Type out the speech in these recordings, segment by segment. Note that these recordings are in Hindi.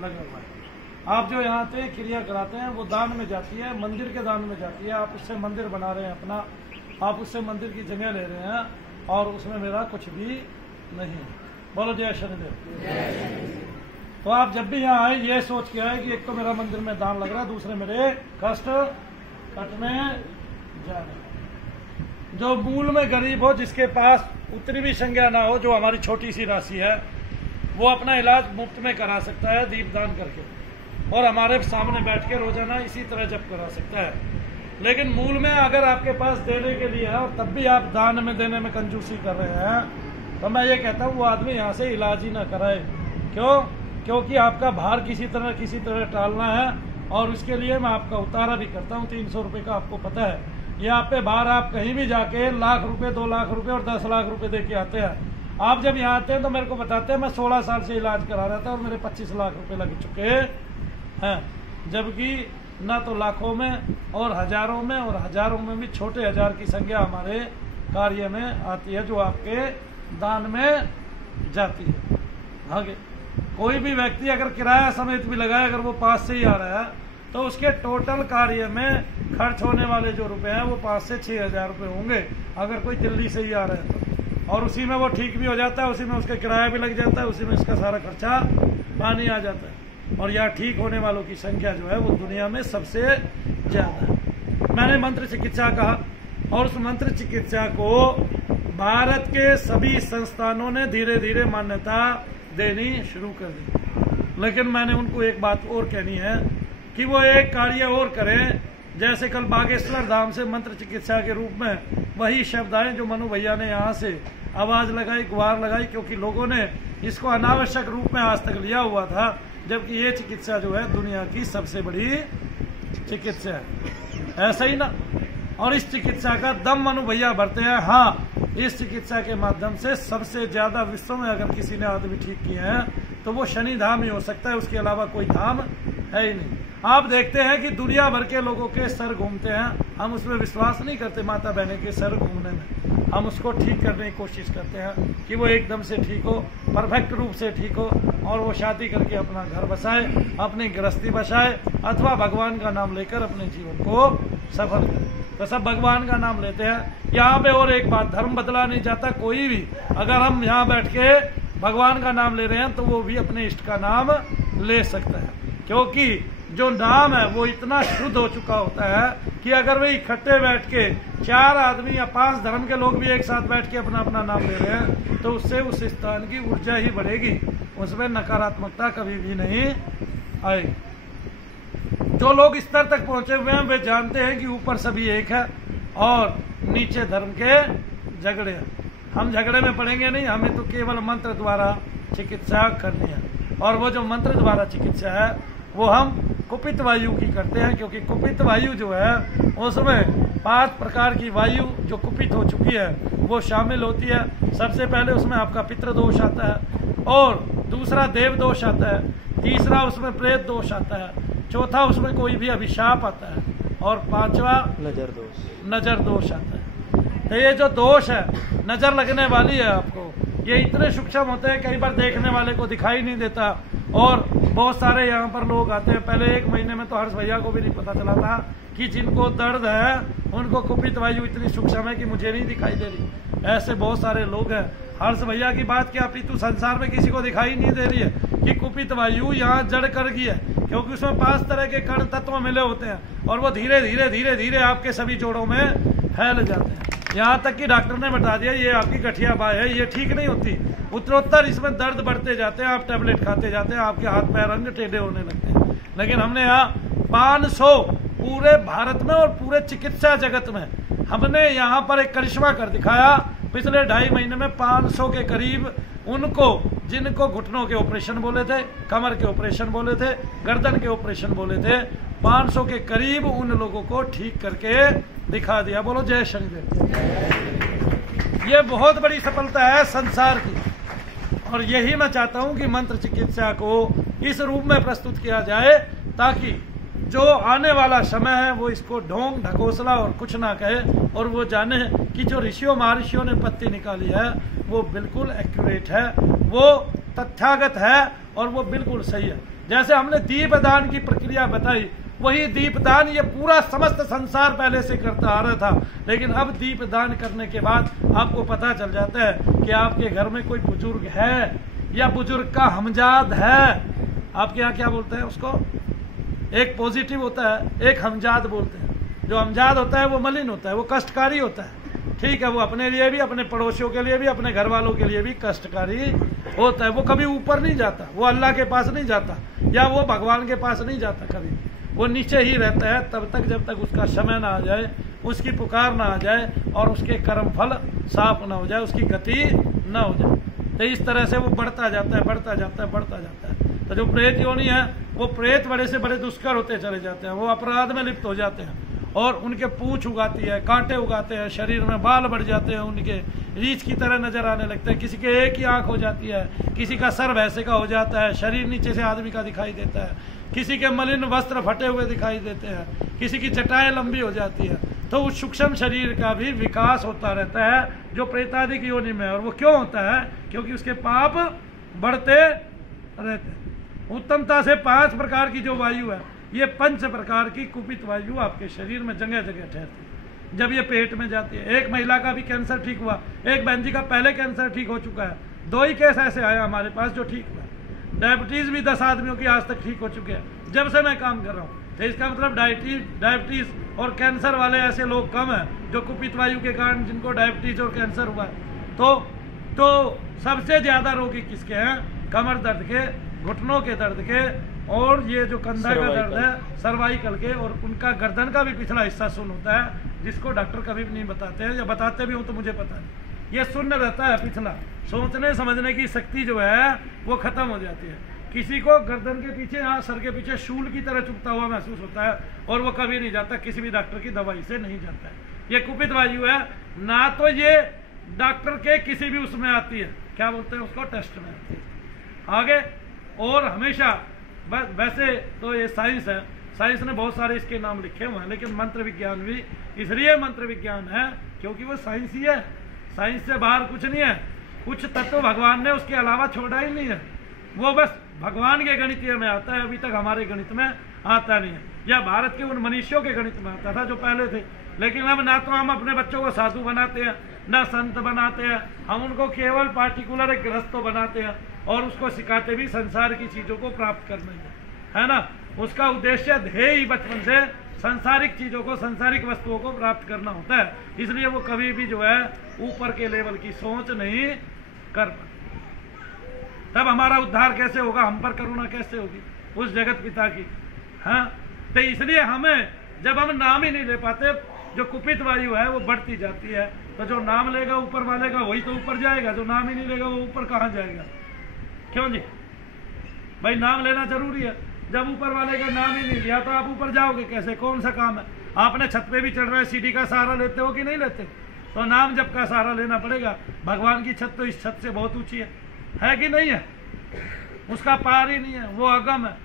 लगा हुआ है। आप जो यहाँ पे क्रिया कराते हैं वो दान में जाती है, मंदिर के दान में जाती है। आप उससे मंदिर बना रहे हैं अपना, आप उससे मंदिर की जगह ले रहे हैं और उसमें मेरा कुछ भी नहीं है। बोलो जय शनिदेव। तो आप जब भी यहाँ आए ये सोच के आए कि एक तो मेरा मंदिर में दान लग रहा है, दूसरे मेरे कष्ट कटने जाने। जो मूल में गरीब हो, जिसके पास उतनी भी संज्ञा ना हो, जो हमारी छोटी सी राशि है, वो अपना इलाज मुफ्त में करा सकता है दीप दान करके, और हमारे सामने बैठ के रोजाना इसी तरह जप करा सकता है। लेकिन मूल में अगर आपके पास देने के लिए है और तब भी आप दान में देने में कंजूसी कर रहे हैं, तो मैं ये कहता हूँ वो आदमी यहाँ से इलाज ही ना कराए। क्यों? क्योंकि आपका भार किसी तरह टालना है, और उसके लिए मैं आपका उतारा भी करता हूँ 300 रुपये का। आपको पता है ये आप पे भार, आप कहीं भी जाके लाख रुपए, 2 लाख रुपए और 10 लाख रुपए दे के आते हैं। आप जब यहाँ आते हैं तो मेरे को बताते हैं मैं 16 साल से इलाज करा रहा था और मेरे 25 लाख रुपए लग चुके हैं, जबकि ना तो लाखों में और हजारों में भी छोटे हजार की संख्या हमारे कार्य में आती है, जो आपके दान में जाती है। आगे कोई भी व्यक्ति अगर किराया समेत भी लगाए, अगर वो पास से ही आ रहा है, तो उसके टोटल कार्य में खर्च होने वाले जो रुपए हैं वो 5 से 6 हजार रुपये होंगे, अगर कोई दिल्ली से ही आ रहा है तो। और उसी में वो ठीक भी हो जाता है, उसी में उसका किराया भी लग जाता है, उसी में उसका सारा खर्चा पानी आ जाता है। और यहाँ ठीक होने वालों की संख्या जो है वो दुनिया में सबसे ज्यादा है। मैंने मंत्र चिकित्सा कहा, और उस मंत्र चिकित्सा को भारत के सभी संस्थानों ने धीरे धीरे मान्यता देनी शुरू कर दी। लेकिन मैंने उनको एक बात और कहनी है कि वो एक कार्य और करें। जैसे कल बागेश्वर धाम से मंत्र चिकित्सा के रूप में वही शब्द आए जो मनु भैया ने यहाँ से आवाज लगाई, गुहार लगाई, क्योंकि लोगों ने इसको अनावश्यक रूप में आज तक लिया हुआ था, जबकि ये चिकित्सा जो है दुनिया की सबसे बड़ी चिकित्सा है। ऐसा ही ना? और इस चिकित्सा का दम मनु भैया भरते हैं। हाँ, इस चिकित्सा के माध्यम से सबसे ज्यादा विश्व में अगर किसी ने आदमी ठीक किए हैं तो वो शनि धाम ही हो सकता है, उसके अलावा कोई धाम है ही नहीं। आप देखते हैं कि दुनिया भर के लोगों के सर घूमते हैं, हम उसमें विश्वास नहीं करते माता बहने के सर घूमने में। हम उसको ठीक करने की कोशिश करते हैं कि वो एकदम से ठीक हो, परफेक्ट रूप से ठीक हो, और वो शादी करके अपना घर बसाए, अपनी गृहस्थी बसाए, अथवा भगवान का नाम लेकर अपने जीवन को सफल करे। तो सब भगवान का नाम लेते हैं यहाँ पे। और एक बात, धर्म बदला नहीं जाता कोई भी। अगर हम यहाँ बैठ के भगवान का नाम ले रहे हैं तो वो भी अपने इष्ट का नाम ले सकता है, क्योंकि जो नाम है वो इतना शुद्ध हो चुका होता है कि अगर वे इकट्ठे बैठ के 4 आदमी या 5 धर्म के लोग भी एक साथ बैठ के अपना अपना नाम ले रहे हैं तो उससे उस स्थान की ऊर्जा ही बढ़ेगी, उसमें नकारात्मकता कभी भी नहीं आएगी। जो लोग स्तर तक पहुंचे हुए हैं वे जानते हैं कि ऊपर सभी एक है और नीचे धर्म के झगड़े हैं। हम झगड़े में पड़ेंगे नहीं, हमें तो केवल मंत्र द्वारा चिकित्सा करनी है। और वो जो मंत्र द्वारा चिकित्सा है वो हम कुपित वायु की करते हैं, क्योंकि कुपित वायु जो है उसमें 5 प्रकार की वायु जो कुपित हो चुकी है वो शामिल होती है। सबसे पहले उसमें आपका पितृ दोष आता है, और दूसरा देव दोष आता है, तीसरा उसमें प्रेत दोष आता है, चौथा उसमें कोई भी अभिशाप आता है, और 5वां नजर दोष आता है। तो ये जो दोष है, नजर लगने वाली है आपको, ये इतने सूक्ष्म होते हैं कई बार देखने वाले को दिखाई नहीं देता। और बहुत सारे यहाँ पर लोग आते हैं, पहले 1 महीने में तो हर्ष भैया को भी नहीं पता चला था कि जिनको दर्द है उनको कुपित वायु इतनी सूक्ष्म है कि मुझे नहीं दिखाई दे रही। ऐसे बहुत सारे लोग हैं। हर्ष भैया की बात क्या, अपितु संसार में किसी को दिखाई नहीं दे रही है कि कुपित वायु यहाँ जड़ कर गई है, क्योंकि उसमें 5 तरह के कण तत्व मिले होते हैं और वो धीरे धीरे धीरे धीरे आपके सभी जोड़ों में फैल जाते हैं। यहाँ तक कि डॉक्टर ने बता दिया ये आपकी गठिया बाय है, ये ठीक नहीं होती। उत्तरोत्तर इसमें दर्द बढ़ते जाते हैं, आप टैबलेट खाते जाते हैं, आपके हाथ पैर अंग टेढ़े होने लगते हैं। लेकिन हमने यहाँ 500 पूरे भारत में और पूरे चिकित्सा जगत में हमने यहाँ पर एक करिश्मा कर दिखाया। पिछले 2.5 महीने में 500 के करीब उनको जिनको घुटनों के ऑपरेशन बोले थे, कमर के ऑपरेशन बोले थे, गर्दन के ऑपरेशन बोले थे, 500 के करीब उन लोगों को ठीक करके दिखा दिया। बोलो जय शनिदेव। ये बहुत बड़ी सफलता है संसार की, और यही मैं चाहता हूं कि मंत्र चिकित्सा को इस रूप में प्रस्तुत किया जाए ताकि जो आने वाला समय है वो इसको ढोंग ढकोसला और कुछ ना कहे, और वो जाने कि जो ऋषियों महर्षियों ने पत्ती निकाली है वो बिल्कुल एक्यूरेट है, वो तथ्यागत है और वो बिल्कुल सही है। जैसे हमने दीपदान की प्रक्रिया बताई, वही दीपदान ये पूरा समस्त संसार पहले से करता आ रहा था, लेकिन अब दीपदान करने के बाद आपको पता चल जाता है कि आपके घर में कोई बुजुर्ग है या बुजुर्ग का हमजाद है। आपके यहाँ क्या बोलते हैं उसको? एक पॉजिटिव होता है, एक हमजाद बोलते हैं। जो हमजाद होता है वो मलिन होता है, वो कष्टकारी होता है, ठीक है, वो अपने लिए भी, अपने पड़ोसियों के लिए भी, अपने घर वालों के लिए भी कष्टकारी होता है। वो कभी ऊपर नहीं जाता, वो अल्लाह के पास नहीं जाता या वो भगवान के पास नहीं जाता, कभी वो नीचे ही रहता है तब तक जब तक उसका समय ना आ जाए, उसकी पुकार ना आ जाए और उसके कर्म फल साफ ना हो जाए, उसकी गति ना हो जाए। तो इस तरह से वो बढ़ता जाता है, बढ़ता जाता है, बढ़ता जाता है। तो जो प्रेत योनि है वो प्रेत बड़े से बड़े दुष्कर होते चले जाते हैं, वो अपराध में लिप्त हो जाते हैं और उनके पूंछ उगाती है, कांटे उगाते हैं, शरीर में बाल बढ़ जाते हैं, उनके रीछ की तरह नजर आने लगते हैं, किसी के एक ही आंख हो जाती है, किसी का सर भैंसे का हो जाता है, शरीर नीचे से आदमी का दिखाई देता है, किसी के मलिन वस्त्र फटे हुए दिखाई देते हैं, किसी की चटाई लंबी हो जाती है। तो उस सूक्ष्म शरीर का भी विकास होता रहता है जो प्रेतादिक योनि में। और वो क्यों होता है? क्योंकि उसके पाप बढ़ते रहते हैं। उत्तमता से 5 प्रकार की जो वायु है, ये 5 प्रकार की कुपित वायु आपके शरीर में जगह जगह ठहरती है जब ये पेट में जाती है। एक महिला का भी कैंसर ठीक हुआ, एक बहन जी का पहले कैंसर ठीक हो चुका है, 2 ही केस ऐसे आए हमारे पास जो ठीक हुआ। डायबिटीज भी 10 आदमियों की आज तक ठीक हो चुके हैं जब से मैं काम कर रहा हूँ। तो इसका मतलब डायबिटीज और कैंसर वाले ऐसे लोग कम हैं जो कुपित वायु के कारण जिनको डायबिटीज और कैंसर हुआ है। तो सबसे ज्यादा रोगी किसके हैं? कमर दर्द के, घुटनों के दर्द के, और ये जो कंधा का दर्द है सर्वाइकल के, और उनका गर्दन का भी पिछला हिस्सा सुन्न होता है, जिसको डॉक्टर कभी भी नहीं बताते हैं, या बताते भी हो तो मुझे पता नहीं। ये सुन्न रहता है पिछला, सोचने समझने की शक्ति जो है वो खत्म हो जाती है। किसी को गर्दन के पीछे, यहाँ सर के पीछे शूल की तरह चुभता हुआ महसूस होता है और वो कभी नहीं जाता, किसी भी डॉक्टर की दवाई से नहीं जाता है। ये कुपित वायु है ना, तो ये डॉक्टर के किसी भी उसमें आती है, क्या बोलते हैं उसको, टेस्ट में आती है आगे। और हमेशा वैसे तो ये साइंस है, साइंस ने बहुत सारे इसके नाम लिखे हुए हैं, लेकिन मंत्र विज्ञान भी इसलिए मंत्र विज्ञान है क्योंकि वो साइंस ही है, साइंस से बाहर कुछ नहीं है। कुछ तत्व भगवान ने उसके अलावा छोड़ा ही नहीं है, वो बस भगवान के गणित में आता है, अभी तक हमारे गणित में आता नहीं है, या भारत के उन मनुष्यों के गणित में आता था जो पहले थे। लेकिन अब ना तो हम अपने बच्चों को साधु बनाते हैं, ना संत बनाते हैं, हम उनको केवल पार्टिकुलर एक गृहस्थों बनाते हैं और उसको सिखाते भी संसार की चीजों को प्राप्त करने है ना। उसका उद्देश्य ध्येय ही बचपन से सांसारिक चीजों को, सांसारिक वस्तुओं को प्राप्त करना होता है, इसलिए वो कभी भी जो है ऊपर के लेवल की सोच नहीं कर पाते। तब हमारा उद्धार कैसे होगा, हम पर करुणा कैसे होगी उस जगत पिता की। हाँ, तो इसलिए हमें, जब हम नाम ही नहीं ले पाते, जो कुपित वायु है वो बढ़ती जाती है, तो जो नाम लेगा ऊपर वाले का वही तो ऊपर जाएगा, जो नाम ही नहीं लेगा वो ऊपर कहाँ जाएगा? क्यों जी भाई, नाम लेना जरूरी है। जब ऊपर वाले का नाम ही नहीं लिया तो आप ऊपर जाओगे कैसे? कौन सा काम है? आपने छत पे भी चढ़ रहे, सीढ़ी का सहारा लेते हो कि नहीं लेते? तो नाम जब का सहारा लेना पड़ेगा। भगवान की छत तो इस छत से बहुत ऊंची है कि नहीं है? उसका पार ही नहीं है, वो अगम है,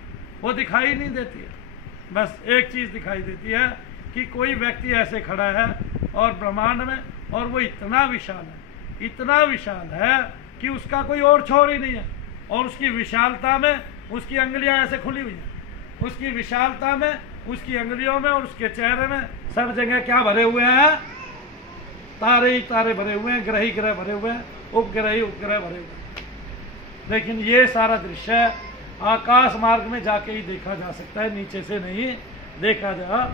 वो दिखाई नहीं देती है। बस एक चीज दिखाई देती है कि कोई व्यक्ति ऐसे खड़ा है और ब्रह्मांड में, और वो इतना विशाल है, इतना विशाल है कि उसका कोई और छोर ही नहीं है, और उसकी विशालता में उसकी अंगुलियां ऐसे खुली हुई हैं, उसकी विशालता में, उसकी अंगुलियों में और उसके चेहरे में सब जगह क्या भरे हुए हैं? तारे ही तारे भरे हुए हैं, ग्रह ही ग्रह भरे हुए हैं, उपग्रह ही उपग्रह भरे हुए हैं। लेकिन ये सारा दृश्य आकाश मार्ग में जाके ही देखा जा सकता है, नीचे से नहीं देखा जा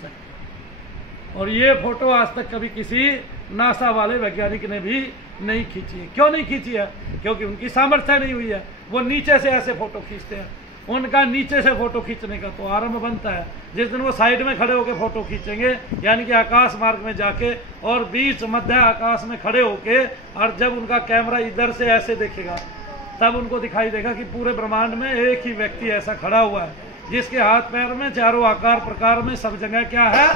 सकता। और ये फोटो आज तक कभी किसी नासा वाले वैज्ञानिक ने भी नहीं खींची है। क्यों नहीं खींची है? क्योंकि उनकी सामर्थ्य नहीं हुई है। वो नीचे से ऐसे फोटो खींचते हैं, उनका नीचे से फोटो खींचने का तो आरंभ बनता है जिस दिन वो साइड में खड़े होकर फोटो खींचेंगे, यानी कि आकाश मार्ग में जाके और बीच मध्य आकाश में खड़े होके, और जब उनका कैमरा इधर से ऐसे देखेगा तब उनको दिखाई देगा कि पूरे ब्रह्मांड में एक ही व्यक्ति ऐसा खड़ा हुआ है जिसके हाथ पैर में चारों आकार प्रकार में सब जगह क्या है?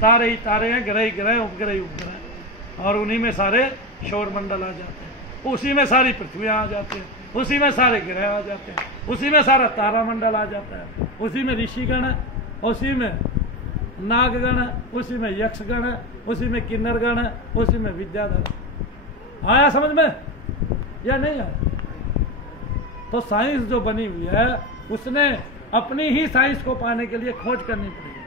तारे ही तारे हैं, ग्रह ही ग्रह, उपग्रह ही उपग्रह, और उन्हीं में सारे शोर मंडल आ जाते हैं, उसी में सारी पृथ्वियाँ आ जाती हैं, उसी में सारे ग्रह आ जाते हैं, उसी में सारा तारा मंडल आ जाता है, उसी में ऋषिगण है, उसी में नागगण है, उसी में यक्षगण है, उसी में किन्नरगण है, उसी में विद्याधर। आया समझ में या नहीं आया? तो साइंस जो बनी हुई है उसने अपनी ही साइंस को पाने के लिए खोज करनी पड़ेगी,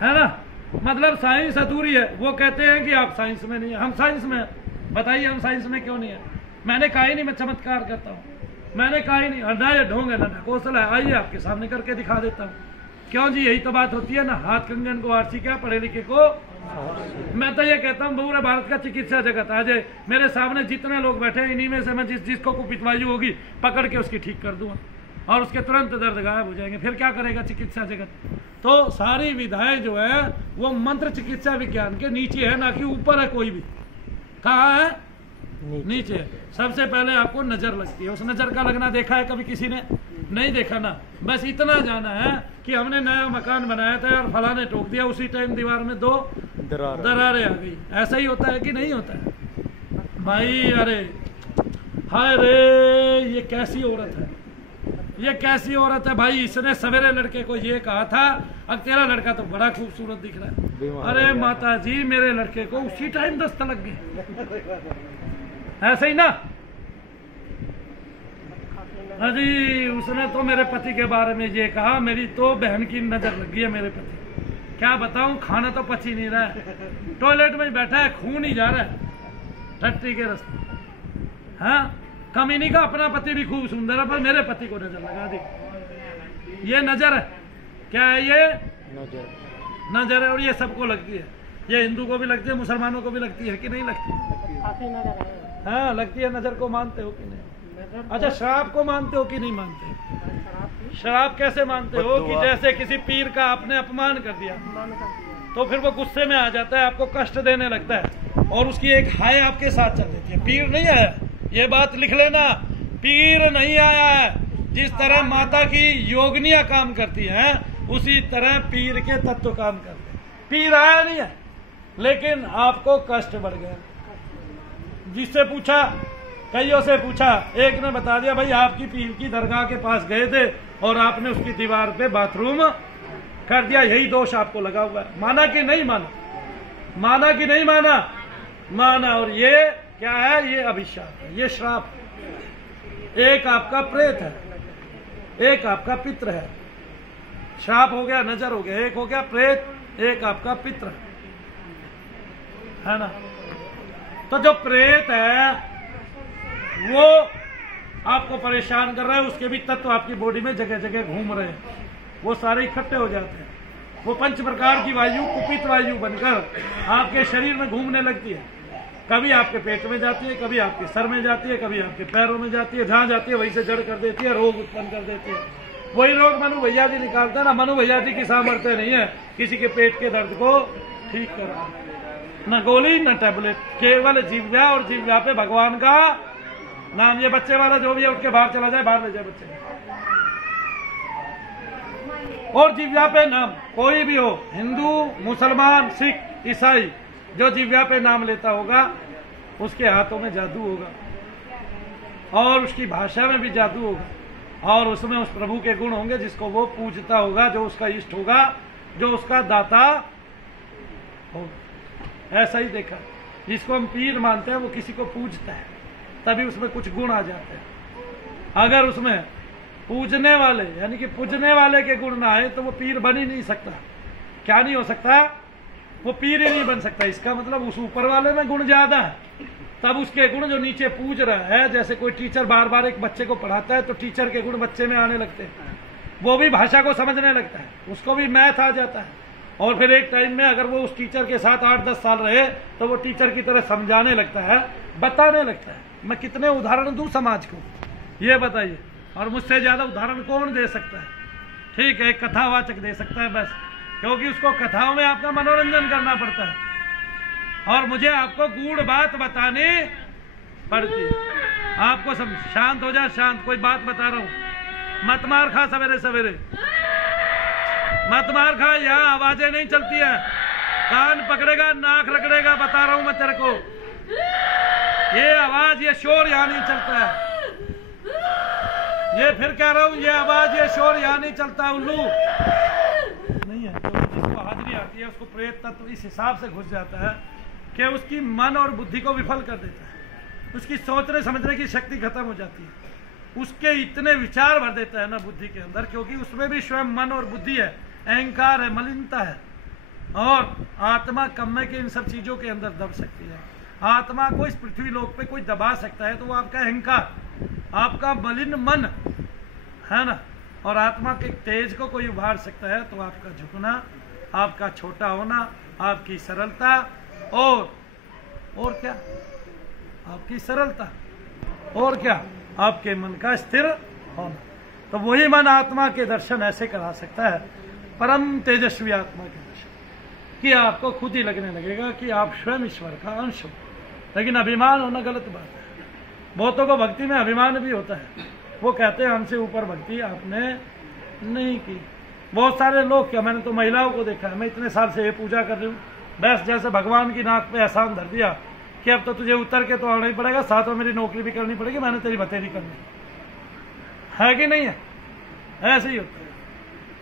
है ना। मतलब साइंस अधूरी है। वो कहते हैं कि आप साइंस में नहीं है, हम साइंस में हैं। बताइए हम साइंस में क्यों नहीं है? मैंने कहा ही नहीं मैं चमत्कार करता हूँ, मैंने कहा ही नहीं। ना ये ढोंग है ना कौशल है, आइए आपके सामने करके दिखा देता हूँ। क्यों जी, यही तो बात होती है ना, हाथ कंगन को आरसी क्या, पढ़े लिखे को। मैं तो ये कहता हूँ पूरे भारत का चिकित्सा जगत आज मेरे सामने जितने लोग बैठे हैं, इन्हीं में से मैं जिसको कुपितवायु होगी पकड़ के उसकी ठीक कर दूंगा और उसके तुरंत दर्द गायब हो जाएंगे। फिर क्या करेगा चिकित्सा जगत? तो सारी विधाएं जो है वो मंत्र चिकित्सा विज्ञान के नीचे है, ना कि ऊपर है। कोई भी कहाँ है? नीचे। सबसे पहले आपको नजर लगती है। उस नजर का लगना देखा है कभी किसी ने? नहीं देखा ना। बस इतना जाना है कि हमने नया मकान बनाया था और फलाने ठोक दिया, उसी टाइम दीवार में 2 दरारें आ गई। ऐसा ही होता है कि नहीं होता है भाई? अरे हाय रे, ये कैसी औरत है, ये कैसी औरत है भाई। इसने सवेरे लड़के को ये कहा था, अब तेरा लड़का तो बड़ा खूबसूरत दिख रहा है। अरे माता जी, मेरे लड़के को उसी टाइम दस्त लग गए। ऐसे ही ना अजी, उसने तो मेरे पति के बारे में ये कहा, मेरी तो बहन की नजर लगी है मेरे पति। क्या बताऊं, खाना तो पच ही नहीं रहा है, टॉयलेट में बैठा है, खून ही जा रहा है टट्टी के रास्ते। हाँ, कमीनी का अपना पति भी खूब सुंदर है, पर मेरे पति को नजर लगा दी। ये नजर है, क्या है ये? नजर है। और ये सबको लगती है, ये हिंदू को भी लगती है, मुसलमानों को भी लगती है कि नहीं लगती? हाँ लगती है। नजर को मानते हो कि नहीं? अच्छा, शराब को मानते हो कि नहीं मानते? शराब कैसे मानते हो? कि जैसे किसी पीर का आपने अपमान कर दिया तो फिर वो गुस्से में आ जाता है, आपको कष्ट देने लगता है और उसकी एक हाय आपके साथ चल देती है। पीर नहीं आया, ये बात लिख लेना, पीर नहीं आया है। जिस तरह माता की योगनियां काम करती हैं, उसी तरह पीर के तत्व काम करते हैं। पीर आया नहीं है, लेकिन आपको कष्ट बढ़ गया। जिससे पूछा, कईयों से पूछा, एक ने बता दिया भाई आपकी पीर की दरगाह के पास गए थे और आपने उसकी दीवार पे बाथरूम कर दिया, यही दोष आपको लगा हुआ है। माना कि नहीं माना? माना कि नहीं माना? माना। और ये क्या है? ये अभिशाप है, ये श्राप। एक आपका प्रेत है, एक आपका पितृ है। श्राप हो गया, नजर हो गया, एक हो गया प्रेत, एक आपका पितृ है ना। तो जो प्रेत है वो आपको परेशान कर रहा है, उसके भी तत्व आपकी बॉडी में जगह जगह घूम रहे हैं, वो सारे इकट्ठे हो जाते हैं। वो 5 प्रकार की वायु कुपित वायु बनकर आपके शरीर में घूमने लगती है। कभी आपके पेट में जाती है, कभी आपके सर में जाती है, कभी आपके पैरों में जाती है। जहां जाती है वहीं से जड़ कर देती है, रोग उत्पन्न कर देती है। वही रोग मनु भैया जी निकालते हैं ना। मनु भैया जी की सामर्थ्य नहीं है किसी के पेट के दर्द को ठीक करना, न गोली न टैबलेट, केवल जीव्या और जीव्या पे भगवान का नाम। ये बच्चे वाला जो भी है उठ के बाहर चला जाए, बाहर ले जाए बच्चे, और जीव्या पे नाम। कोई भी हो, हिंदू, मुसलमान, सिख, ईसाई, जो जीव्या पे नाम लेता होगा उसके हाथों में जादू होगा और उसकी भाषा में भी जादू होगा और उसमें उस प्रभु के गुण होंगे जिसको वो पूजता होगा, जो उसका इष्ट होगा, जो उसका दाता होगा। ऐसा ही देखा, जिसको हम पीर मानते हैं वो किसी को पूजता है, तभी उसमें कुछ गुण आ जाते हैं। अगर उसमें पूजने वाले यानी कि पूजने वाले के गुण ना आए तो वो पीर बन ही नहीं सकता। क्या नहीं हो सकता? वो पीर ही नहीं बन सकता। इसका मतलब उस ऊपर वाले में गुण ज्यादा है, तब उसके गुण जो नीचे पूज रहा है। जैसे कोई टीचर बार बार एक बच्चे को पढ़ाता है तो टीचर के गुण बच्चे में आने लगते हैं, वो भी भाषा को समझने लगता है, उसको भी मैथ आ जाता है और फिर एक टाइम में अगर वो उस टीचर के साथ 8-10 साल रहे तो वो टीचर की तरह समझाने लगता है, बताने लगता है। मैं कितने उदाहरण दूं समाज को, ये बताइए। और मुझसे ज्यादा उदाहरण कौन दे सकता है? ठीक है, एक कथावाचक दे सकता है बस, क्योंकि उसको कथाओं में आपका मनोरंजन करना पड़ता है और मुझे आपको गूढ़ बात बतानी पड़ती है। आपको सब शांत हो जाए, शांत। कोई बात बता रहा हूं, मत मार खा सवेरे सवेरे, मत मार खा। यहाँ आवाजें नहीं चलती है, कान पकड़ेगा, नाक रगड़ेगा। बता रहा हूं मैं तेरे को, ये आवाज, ये शोर यहाँ नहीं चलता है। ये फिर कह रहा हूं, ये आवाज, ये शोर यहाँ नहीं चलता। उल्लू नहीं है। तो जिसको हाजिरी आती है उसको प्रेत तत्व इस हिसाब से घुस जाता है कि उसकी मन और बुद्धि को विफल कर देता है, उसकी सोचने समझने की शक्ति खत्म हो जाती है। उसके इतने विचार भर देता है ना बुद्धि के अंदर, क्योंकि उसमें भी स्वयं मन और बुद्धि है, अहंकार है, मलिनता है। और आत्मा कम में के इन सब चीजों के अंदर दब सकती है। आत्मा को इस पृथ्वी लोक पे कोई दबा सकता है तो वो आपका अहंकार, आपका मलिन मन है ना, और आत्मा के तेज को कोई उभार सकता है तो आपका झुकना, आपका छोटा होना, आपकी सरलता, और क्या, आपकी सरलता, और क्या, आपके मन का स्थिर होना। तो वही मन आत्मा के दर्शन ऐसे करा सकता है, परम तेजस्वी आत्मा के दर्शन, कि आपको खुद ही लगने लगेगा कि आप स्वयं ईश्वर का अंश हो। लेकिन अभिमान होना गलत बात है। बहुतों को भक्ति में अभिमान भी होता है, वो कहते हैं हमसे ऊपर भक्ति आपने नहीं की। बहुत सारे लोग, क्या मैंने तो महिलाओं को देखा है, मैं इतने साल से ये पूजा कर रही हूँ, बस जैसे भगवान की नाक पे एहसान धर दिया कि अब तो तुझे उतर के तो आना ही पड़ेगा, साथ में मेरी नौकरी भी करनी पड़ेगी, मैंने तेरी बतेरी करनी है कि नहीं है? ऐसे ही होता है।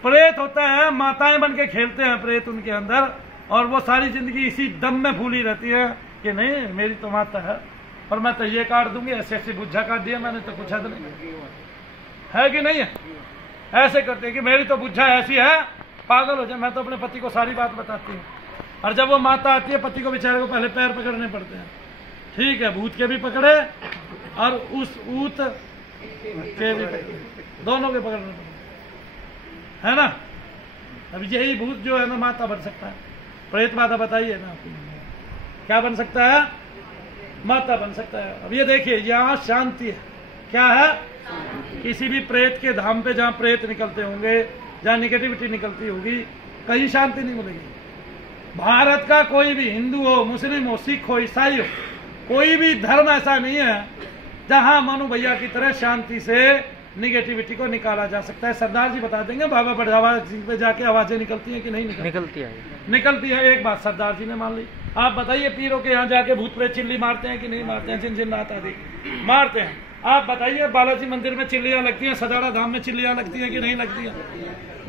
प्रेत होता है, माताएं बन के खेलते हैं प्रेत उनके अंदर, और वो सारी जिंदगी इसी दम में भूली रहती है कि नहीं मेरी तो माता है और मैं तो ये काट दूंगी, ऐसे ऐसे बुझा काट दिया मैंने तो कुछ हद नहीं है कि नहीं है? ऐसे करते हैं कि मेरी तो बुझा ऐसी है, पागल हो जाए। मैं तो अपने पति को सारी बात बताती हूँ, और जब वो माता आती है पति को बेचारे को पहले पैर पकड़ने पड़ते हैं। ठीक है, भूत के भी पकड़े और उस ऊत के भी पकड़े, दोनों के पकड़ने पड़े, है ना? अब यही भूत जो है ना माता बन सकता है। प्रेत माता बताइए ना आपको क्या बन सकता है? माता बन सकता है। अब ये देखिए यहाँ शांति है, क्या है? किसी भी प्रेत के धाम पे जहाँ प्रेत निकलते होंगे, जहाँ निगेटिविटी निकलती होगी, कहीं शांति नहीं मिलेगी। भारत का कोई भी हिंदू हो, मुस्लिम हो, सिख हो, ईसाई हो, कोई भी धर्म ऐसा नहीं है जहां मनु भैया की तरह शांति से निगेटिविटी को निकाला जा सकता है। सरदार जी बता देंगे बाबा बढ़ावा सिंह पे जाके आवाजें निकलती हैं कि नहीं निकलती है? निकलती है। एक बात सरदार जी ने मान ली। आप बताइए पीरों के यहाँ जाके भूत प्रेत चिल्ली मारते हैं कि नहीं मारते हैं? झिनझिनाहट आदि मारते हैं। आप बताइए बालाजी मंदिर में चिल्लियां लगती हैं, सदाड़ा धाम में चिल्लियां लगती हैं कि नहीं लगती हैं?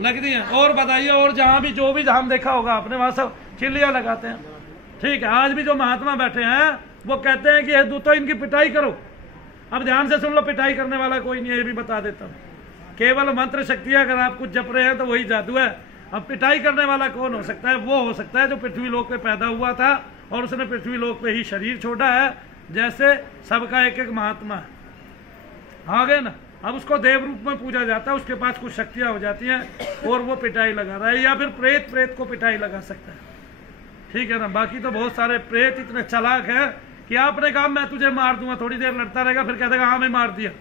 लगती हैं। और बताइए, और जहाँ भी जो भी धाम देखा होगा आपने वहां सब चिल्लियां लगाते हैं। ठीक है, आज भी जो महात्मा बैठे हैं वो कहते हैं कि हे दूतो इनकी पिटाई करो। अब ध्यान से सुन लो, पिटाई करने वाला कोई नहीं है, ये भी बता देता हूँ। केवल मंत्र शक्ति है, अगर आप कुछ जप रहे हैं तो वही जादू है। अब पिटाई करने वाला कौन हो सकता है? वो हो सकता है जो पृथ्वी लोक पे पैदा हुआ था और उसने पृथ्वी लोक पे ही शरीर छोड़ा है, जैसे सबका एक एक महात्मा है। आ गए ना? अब उसको देव रूप में पूजा जाता है, उसके पास कुछ शक्तियां हो जाती हैं और वो पिटाई लगा रहा है, या फिर प्रेत प्रेत को पिटाई लगा सकता है। ठीक है ना? बाकी तो बहुत सारे प्रेत इतने चालाक है कि आपने कहा मैं तुझे मार दूंगा, थोड़ी देर लड़ता रहेगा, फिर कह देगा हाँ मैं मार दिया,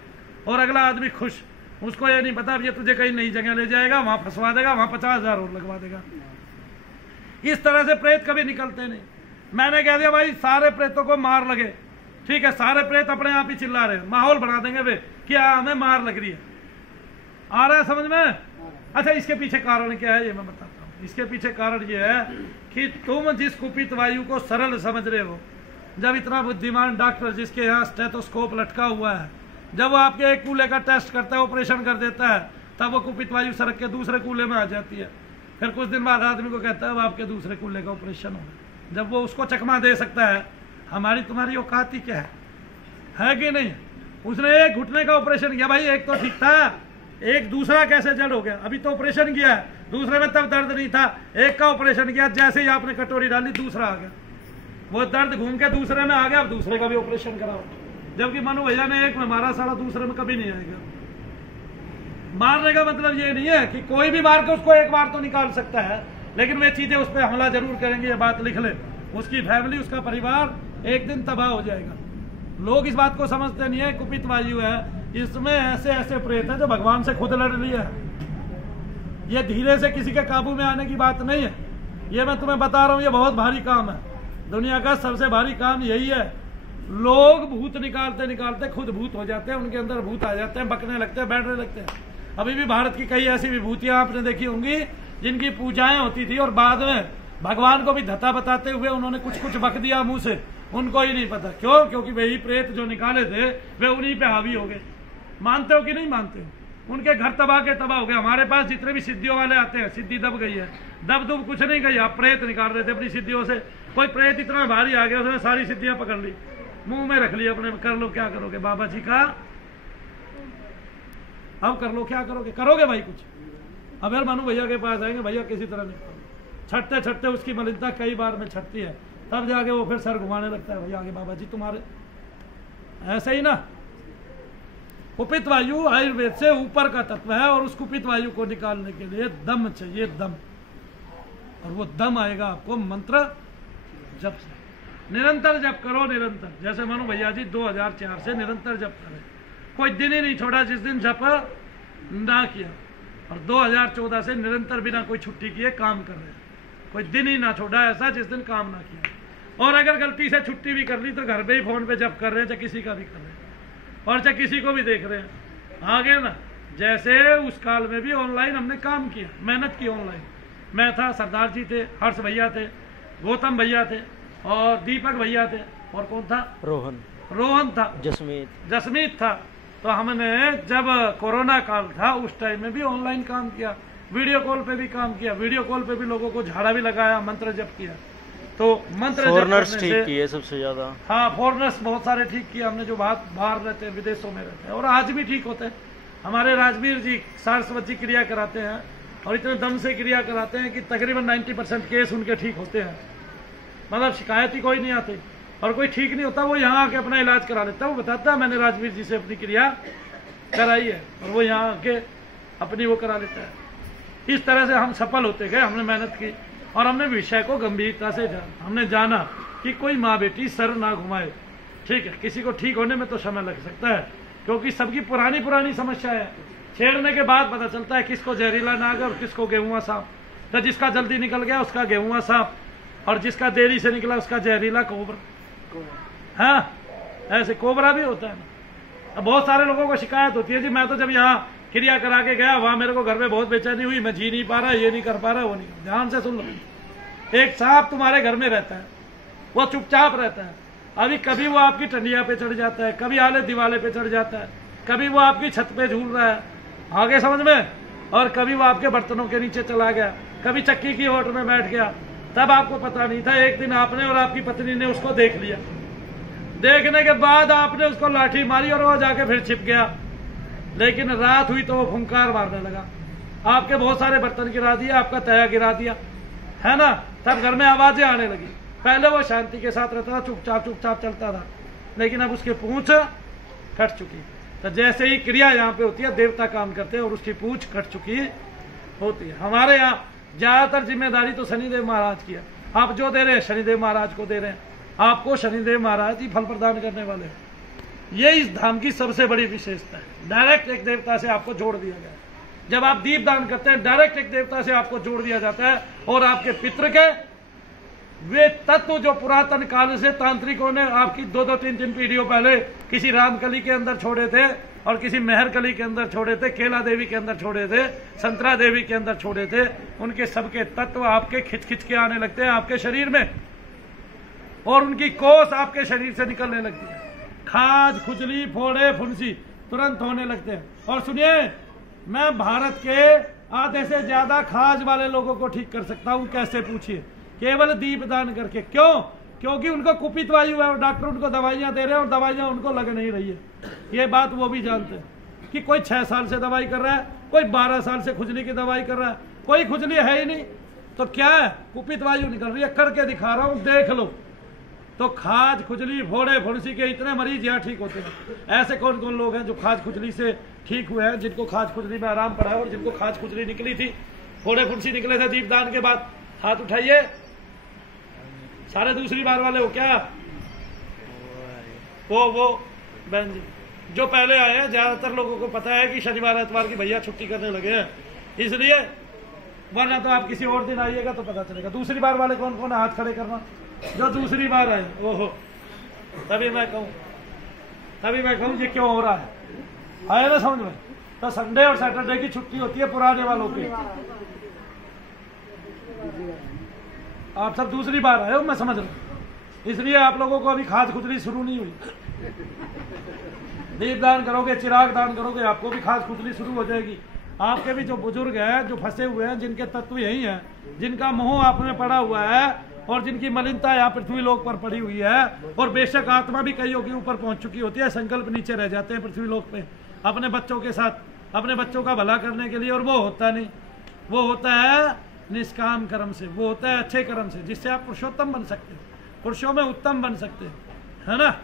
और अगला आदमी खुश। उसको ये नहीं पता ये तुझे कहीं नई जगह ले जाएगा, वहां फंसवा देगा, वहां 50,000 और लगवा देगा। इस तरह से प्रेत कभी निकलते नहीं। मैंने कह दिया भाई सारे प्रेतों को मार लगे, ठीक है, सारे प्रेत अपने आप ही चिल्ला रहे हैं, माहौल बना देंगे वे क्या हमें मार लग रही है। आ रहा है समझ में? अच्छा, इसके पीछे कारण क्या है ये मैं बताता हूँ। इसके पीछे कारण ये है कि तुम जिस कुपित वायु को सरल समझ रहे हो, जब इतना बुद्धिमान डॉक्टर जिसके यहाँ स्टेथोस्कोप लटका हुआ है, जब वो आपके एक कूल्हे का टेस्ट करता है, ऑपरेशन कर देता है, तब वो कुपित वायु सरक के दूसरे कूल्हे में आ जाती है। फिर कुछ दिन बाद आदमी को कहता है अब आपके दूसरे कूल्हे का ऑपरेशन होगा। जब वो उसको चकमा दे सकता है, हमारी तुम्हारी औकात ही क्या है कि नहीं? उसने एक घुटने का ऑपरेशन किया, भाई एक तो ठीक था, एक दूसरा कैसे जड़ हो गया? अभी तो ऑपरेशन किया है, दूसरे में तब दर्द नहीं था, एक का ऑपरेशन किया, जैसे ही आपने कटोरी डाली दूसरा आ गया, वो दर्द घूम के दूसरे में आ गया, अब दूसरे का भी ऑपरेशन कराओ। जबकि मनु भैया ने एक में मारा, साला दूसरे में कभी नहीं आएगा। मारने का मतलब ये नहीं है कि कोई भी मार के उसको एक बार तो निकाल सकता है, लेकिन वे चीजें उस पर हमला जरूर करेंगे, ये बात लिख ले। उसकी फैमिली, उसका परिवार एक दिन तबाह हो जाएगा। लोग इस बात को समझते नहीं है, कुपित वायु है, इसमें ऐसे ऐसे प्रेत है जो भगवान से खुद लड़ लिया है। ये धीरे से किसी के काबू में आने की बात नहीं है, ये मैं तुम्हें बता रहा हूँ, ये बहुत भारी काम है। दुनिया का सबसे भारी काम यही है। लोग भूत निकालते निकालते खुद भूत हो जाते हैं, उनके अंदर भूत आ जाते हैं, बकने लगते हैं, बैठने लगते हैं। अभी भी भारत की कई ऐसी विभूतियां आपने देखी होंगी जिनकी पूजाएं होती थी और बाद में भगवान को भी धता बताते हुए उन्होंने कुछ कुछ बक दिया मुंह से, उनको ही नहीं पता। क्यों? क्योंकि वही प्रेत जो निकाले थे वे उन्हीं पे हावी हो गए। मानते हो कि नहीं मानते हो? उनके घर तबाह के तबाह हो गए। हमारे पास जितने भी सिद्धियों वाले आते हैं, सिद्धि दब गई है, दब दुब कुछ नहीं गई, आप प्रेत निकाल रहे थे अपनी सिद्धियों से। कोई प्रेत इतना भारी आ गया, उसने सारी सिद्धियां पकड़ ली, मुंह में रख ली अपने, कर लो क्या करोगे। बाबा जी का अब कर लो, क्या करोगे, करोगे भाई कुछ? अब यार मानो भैया के पास आएंगे, भैया किसी तरह निकलो, छटते छटते उसकी मलिनता कई बार में छटती है, तब जाके वो फिर सर घुमाने लगता है, भैया आगे बाबा जी तुम्हारे। ऐसे ही ना, कुपित वायु आयुर्वेद से ऊपर का तत्व है और उस कुपित वायु को निकालने के लिए दम चाहिए, दम। और वो दम आएगा आपको मंत्र जप से। निरंतर जप करो, निरंतर। जैसे मानो भैया जी 2004 से निरंतर जप करें, कोई दिन ही नहीं छोड़ा जिस दिन जप ना किया। और 2014 से निरंतर बिना कोई छुट्टी किए काम कर रहे हैं, कोई दिन ही ना छोड़ा ऐसा जिस दिन काम ना किया। और अगर गलती से छुट्टी भी कर ली तो घर पे ही फोन पे जप कर रहे हैं, चाहे किसी का भी कर रहे हैं और चाहे किसी को भी देख रहे हैं। आगे ना, जैसे उस काल में भी ऑनलाइन हमने काम किया, मेहनत की ऑनलाइन। मैं था, सरदार जी थे, हर्ष भैया थे, गौतम भैया थे और दीपक भैया थे, और कौन था? रोहन था, जसमीत था। तो हमने जब कोरोना काल था उस टाइम में भी ऑनलाइन काम किया, वीडियो कॉल पे भी काम किया, वीडियो कॉल पे भी लोगों को झाड़ा भी लगाया, मंत्र जप किया। तो मंत्र फॉरेनर्स ठीक किए सबसे ज्यादा। हाँ, फॉरेनर्स बहुत सारे ठीक किए हमने, जो बाहर रहते हैं, विदेशों में रहते हैं, और आज भी ठीक होते हैं। हमारे राजवीर जी सरस्वती क्रिया कराते हैं और इतने दम से क्रिया कराते हैं कि तकरीबन 90% केस उनके ठीक होते हैं, मतलब शिकायत ही कोई नहीं आती। और कोई ठीक नहीं होता वो यहाँ आके अपना इलाज करा लेता है, वो बताता है मैंने राजवीर जी से अपनी क्रिया कराई है, और वो यहाँ आके अपनी वो करा लेता है। इस तरह से हम सफल होते गए, हमने मेहनत की और हमने विषय को गंभीरता से जाना। हमने जाना कि कोई माँ बेटी सर ना घुमाए, ठीक है, किसी को ठीक होने में तो समय लग सकता है क्योंकि सबकी पुरानी समस्या है। छेड़ने के बाद पता चलता है किसको जहरीला नाग और किसको गेहुआ सांप। तो जिसका जल्दी निकल गया उसका गेहुआ सांप, और जिसका देरी से निकला उसका जहरीला कोबरा। हाँ, ऐसे कोबरा भी होता है ना। अब बहुत सारे लोगों को शिकायत होती है, जी मैं तो जब यहाँ क्रिया करा के गया वहां मेरे को घर में बहुत बेचैनी हुई, मैं जी नहीं पा रहा, ये नहीं कर पा रहा, वो नहीं। ध्यान से सुन लो, एक सांप तुम्हारे घर में रहता है, वो चुपचाप रहता है। अभी कभी वो आपकी टंडिया पे चढ़ जाता है, कभी आले दीवाले पे चढ़ जाता है, कभी वो आपकी छत पे झूल रहा है, आगे समझ में, और कभी वो आपके बर्तनों के नीचे चला गया, कभी चक्की की ओट में बैठ गया। तब आपको पता नहीं था, एक दिन आपने और आपकी पत्नी ने उसको देख लिया। देखने के बाद आपने उसको लाठी मारी और वो जाके फिर छिप गया। लेकिन रात हुई तो वो फुंकार मारने लगा, आपके बहुत सारे बर्तन गिरा दिए, आपका तया गिरा दिया, है ना। तब घर में आवाजें आने लगी। पहले वो शांति के साथ रहता था, चुपचाप चलता था, लेकिन अब उसकी पूंछ कट चुकी। तो जैसे ही क्रिया यहाँ पे होती है, देवता काम करते हैं और उसकी पूंछ कट चुकी होती है। हमारे यहाँ ज्यादातर जिम्मेदारी तो शनिदेव महाराज की है। आप जो दे रहे हैं शनिदेव महाराज को दे रहे हैं, आपको शनिदेव महाराज ही फल प्रदान करने वाले हैं। ये इस धाम की सबसे बड़ी विशेषता है। डायरेक्ट एक देवता से आपको जोड़ दिया गया है। जब आप दीप दान करते हैं, डायरेक्ट एक देवता से आपको जोड़ दिया जाता है, और आपके पितृ के वे तत्व जो पुरातन काल से तांत्रिकों ने आपकी 2-2, 3-3 पीढ़ियों पहले किसी रामकली के अंदर छोड़े थे, और किसी मेहरकली के अंदर छोड़े थे, केला देवी के अंदर छोड़े थे, संतरा देवी के अंदर छोड़े थे, उनके सबके तत्व आपके खिंच के आने लगते हैं आपके शरीर में, और उनकी कोस आपके शरीर से निकलने लगती है। खाज, खुजली, फोड़े, फुंसी तुरंत होने लगते हैं। और सुनिए, मैं भारत के आधे से ज्यादा खाज वाले लोगों को ठीक कर सकता हूं। कैसे, पूछिए? केवल दीप दान करके। क्यों? क्योंकि उनको कुपित वायु है और डॉक्टर उनको दवाइयां दे रहे हैं और दवाइयां उनको लग नहीं रही है। ये बात वो भी जानते हैं कि कोई 6 साल से दवाई कर रहा है, कोई 12 साल से खुजली की दवाई कर रहा है, कोई खुजली है ही नहीं। तो क्या है? कुपित वायु निकल रही है, करके दिखा रहा हूं, देख लो। तो खाज, खुजली, फोड़े, फुंसी के इतने मरीज यहाँ ठीक होते हैं। ऐसे कौन कौन लोग हैं जो खाज खुजली से ठीक हुए हैं, जिनको खाज खुजली में आराम पड़ा है, और जिनको खाज खुजली निकली थी, फोड़े फुंसी निकले थे दीपदान के बाद? हाथ उठाइए। सारे दूसरी बार वाले हो क्या? वो बहन जी जो पहले आए हैं, ज्यादातर लोगों को पता है कि शनिवार एतवार की भैया छुट्टी करने लगे हैं, इसलिए। वरना तो आप किसी और दिन आइएगा तो पता चलेगा। दूसरी बार वाले कौन कौन है? हाथ खड़े करना जो दूसरी बार आए। ओहो, तभी मैं कहूँ ये क्यों हो रहा है, आए ना समझ में? तो संडे और सैटरडे की छुट्टी होती है पुराने वालों की। आप सब दूसरी बार आए हो, मैं समझ रहा हूं, इसलिए आप लोगों को अभी खाज खुजली शुरू नहीं हुई। दीप दान करोगे, चिराग दान करोगे, आपको भी खाज खुजली शुरू हो जाएगी। आपके भी जो बुजुर्ग हैं, जो फंसे हुए हैं, जिनके तत्व यही हैं, जिनका मोह आप में पड़ा हुआ है, और जिनकी मलिनता यहाँ पृथ्वी लोक पर पड़ी हुई है, और बेशक आत्मा भी कईयों के ऊपर पहुंच चुकी होती है, संकल्प नीचे रह जाते हैं पृथ्वी लोक पे अपने बच्चों के साथ, अपने बच्चों का भला करने के लिए, और वो होता नहीं। वो होता है निष्काम कर्म से, वो होता है अच्छे कर्म से, जिससे आप पुरुषोत्तम बन सकते हो, पुरुषों में उत्तम बन सकते हो, है ना।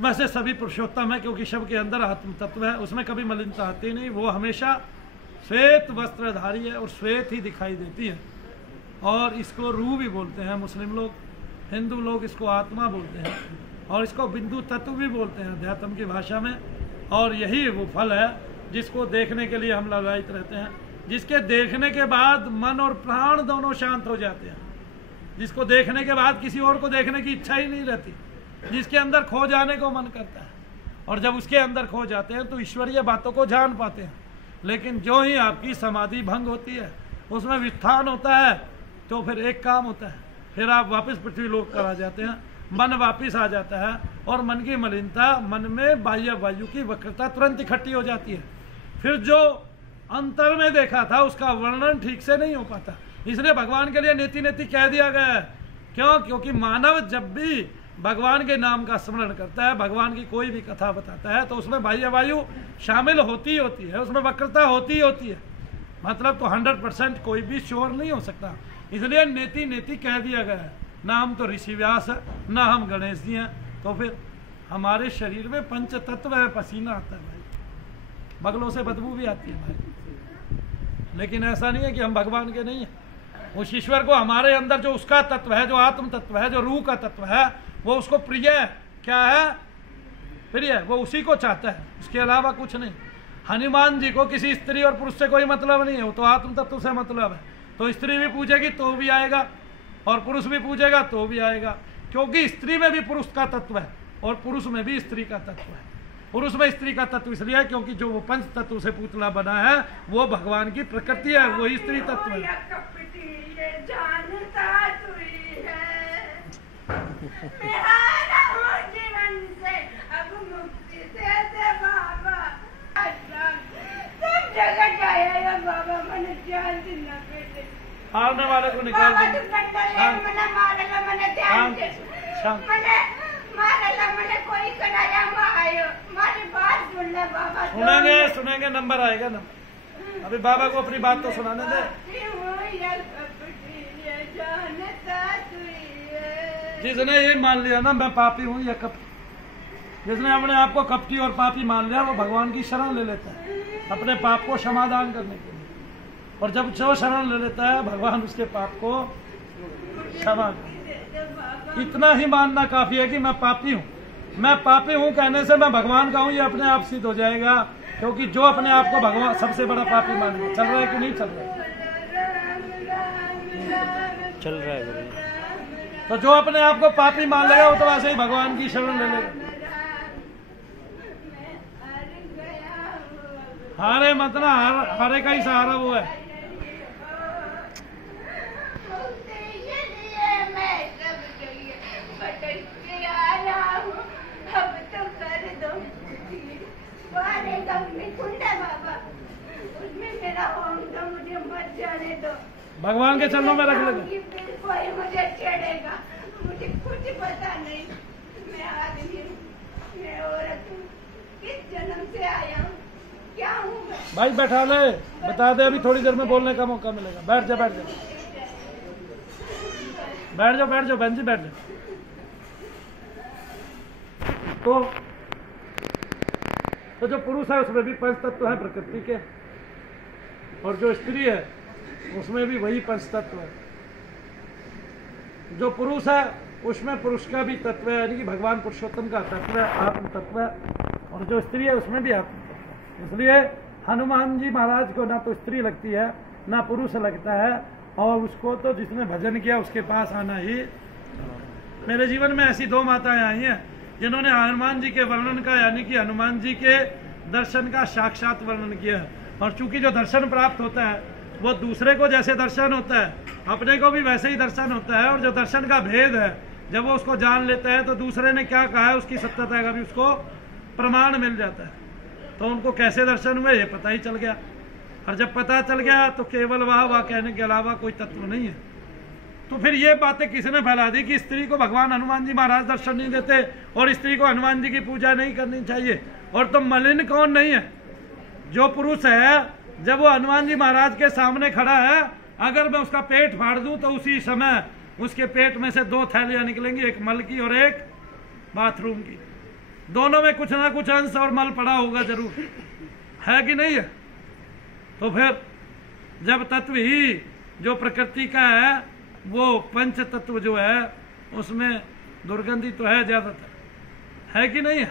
वैसे सभी पुरुषोत्तम है, क्योंकि शव के अंदर आत्म तत्व है, उसमें कभी मलिनता आती नहीं। वो हमेशा श्वेत वस्त्रधारी है और श्वेत ही दिखाई देती है। और इसको रूह भी बोलते हैं मुस्लिम लोग, हिंदू लोग इसको आत्मा बोलते हैं, और इसको बिंदु तत्व भी बोलते हैं अध्यात्म की भाषा में। और यही वो फल है जिसको देखने के लिए हम लगाइत रहते हैं, जिसके देखने के बाद मन और प्राण दोनों शांत हो जाते हैं, जिसको देखने के बाद किसी और को देखने की इच्छा ही नहीं रहती, जिसके अंदर खो जाने को मन करता है। और जब उसके अंदर खो जाते हैं तो ईश्वरीय बातों को जान पाते हैं। लेकिन जो ही आपकी समाधि भंग होती है, उसमें वित्थान होता है, तो फिर एक काम होता है, फिर आप वापस पृथ्वी लोक पर आ जाते हैं, मन वापस आ जाता है, और मन की मलिनता, मन में बाह्य वायु की वक्रता तुरंत इकट्ठी हो जाती है। फिर जो अंतर में देखा था उसका वर्णन ठीक से नहीं हो पाता। इसलिए भगवान के लिए नेति नेति कह दिया गया है। क्यों? क्योंकि मानव जब भी भगवान के नाम का स्मरण करता है, भगवान की कोई भी कथा बताता है, तो उसमें बाह्य वायु शामिल होती ही होती है, उसमें वक्रता होती ही होती है। मतलब तो 100% कोई भी श्योर नहीं हो सकता। इसलिए नेति नेति कह दिया गया है। ना हम तो ऋषि व्यास है, ना हम गणेश जी हैं, तो फिर हमारे शरीर में पंच तत्व है, पसीना आता है भाई, बगलों से बदबू भी आती है भाई। लेकिन ऐसा नहीं है कि हम भगवान के नहीं हैं। उस ईश्वर को हमारे अंदर जो उसका तत्व है, जो आत्म तत्व है, जो रूह का तत्व है, वो उसको प्रिय है। क्या है? प्रिय है। वो उसी को चाहता है, उसके अलावा कुछ नहीं। हनुमान जी को किसी स्त्री और पुरुष से कोई मतलब नहीं है, वो तो आत्म तत्व से मतलब है। तो स्त्री भी पूजेगी तो भी आएगा, और पुरुष भी पूजेगा तो भी आएगा, क्योंकि स्त्री में भी पुरुष का तत्व है और पुरुष में भी स्त्री का तत्व है। पुरुष में स्त्री का तत्व इसलिए है क्योंकि जो वो पंच तत्व से पुतला बना है वो भगवान की प्रकृति है, वही स्त्री तत्व है। हारने वाले को निकाल सुनेंगे सुनेंगे, नंबर आएगा ना। अभी बाबा को अपनी बात तो सुनाने दे। जिसने ये मान लिया ना मैं पापी हूँ या कपटी, जिसने अपने आप को कपटी और पापी मान लिया, वो भगवान की शरण ले लेता है अपने पाप को समाधान करने के लिए। और जब जो शरण ले लेता है, भगवान उसके पाप को क्षमा। इतना ही मानना काफी है कि मैं पापी हूँ। मैं पापी हूँ कहने से मैं भगवान का हूँ ये अपने आप सिद्ध हो जाएगा, क्योंकि जो अपने आप को भगवान सबसे बड़ा पापी मानेगा। चल रहा है कि नहीं चल रहा है? चल रहा है। तो जो अपने आप को पापी मान लेगा वो तो वैसे ही भगवान की शरण ले लेगा। हारे मत ना, हारे का ही सहारा वो है। भगवान के चरणों में रख लेंगे। कोई मुझे छेड़ेगा, मुझे कुछ पता नहीं। मैं आदमी हूँ, मैं औरत हूँ, किस जन्म से आया हूँ, क्या हूँ मैं? भाई बैठा ले, बता दे, अभी थोड़ी देर में बोलने का मौका मिलेगा। बैठ जा, बैठ जा, बैठ जाओ, बैठ जाओ बहन जी, बैठ जाओ। तो जो पुरुष है उसमें भी पंच तत्व है प्रकृति के, और जो स्त्री है उसमें भी वही पंच तत्व है। जो पुरुष है उसमें पुरुष का भी तत्व है, यानी कि भगवान पुरुषोत्तम का तत्व है, आत्म तत्व है। और जो स्त्री है उसमें भी आत्म तत्व है। इसलिए हनुमान जी महाराज को ना तो स्त्री लगती है ना पुरुष लगता है, और उसको तो जिसने भजन किया उसके पास आना ही। मेरे जीवन में ऐसी दो माताएं आई हैं जिन्होंने हनुमान जी के वर्णन का, यानी कि हनुमान जी के दर्शन का साक्षात वर्णन किया है। और चूंकि जो दर्शन प्राप्त होता है वो दूसरे को जैसे दर्शन होता है, अपने को भी वैसे ही दर्शन होता है। और जो दर्शन का भेद है, जब वो उसको जान लेता है तो दूसरे ने क्या कहा है उसकी सत्यता का भी उसको प्रमाण मिल जाता है। तो उनको कैसे दर्शन हुए ये पता ही चल गया। और जब पता चल गया तो केवल वाह वाह कहने के अलावा कोई तत्व नहीं है। तो फिर ये बातें किसने फैला दी कि स्त्री को भगवान हनुमान जी महाराज दर्शन नहीं देते और स्त्री को हनुमान जी की पूजा नहीं करनी चाहिए। और तो मलिन कौन नहीं है? जो पुरुष है, जब वो हनुमान जी महाराज के सामने खड़ा है, अगर मैं उसका पेट फाड़ दूं तो उसी समय उसके पेट में से 2 थैलियां निकलेंगी, एक मल की और एक बाथरूम की। दोनों में कुछ ना कुछ अंश और मल पड़ा होगा जरूर, है कि नहीं है? तो फिर जब तत्व ही जो प्रकृति का है, वो पंच तत्व जो है उसमें दुर्गंधी तो है ज्यादातर, है कि नहीं है?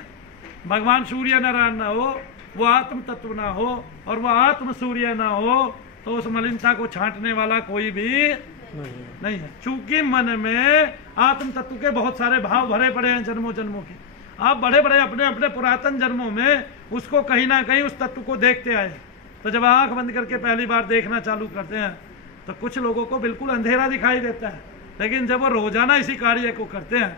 भगवान सूर्य नारायण ना हो, वो आत्म तत्व ना हो और वो आत्म सूर्य ना हो, तो उस मलिनता को छांटने वाला कोई भी नहीं है। चूंकि मन में आत्म तत्व के बहुत सारे भाव भरे पड़े हैं जन्मों जन्मों के। आप बड़े बड़े अपने अपने पुरातन जन्मों में उसको कहीं ना कहीं उस तत्व को देखते आए। तो जब आंख बंद करके पहली बार देखना चालू करते हैं तो कुछ लोगों को बिल्कुल अंधेरा दिखाई देता है, लेकिन जब वो रोजाना इसी कार्य को करते हैं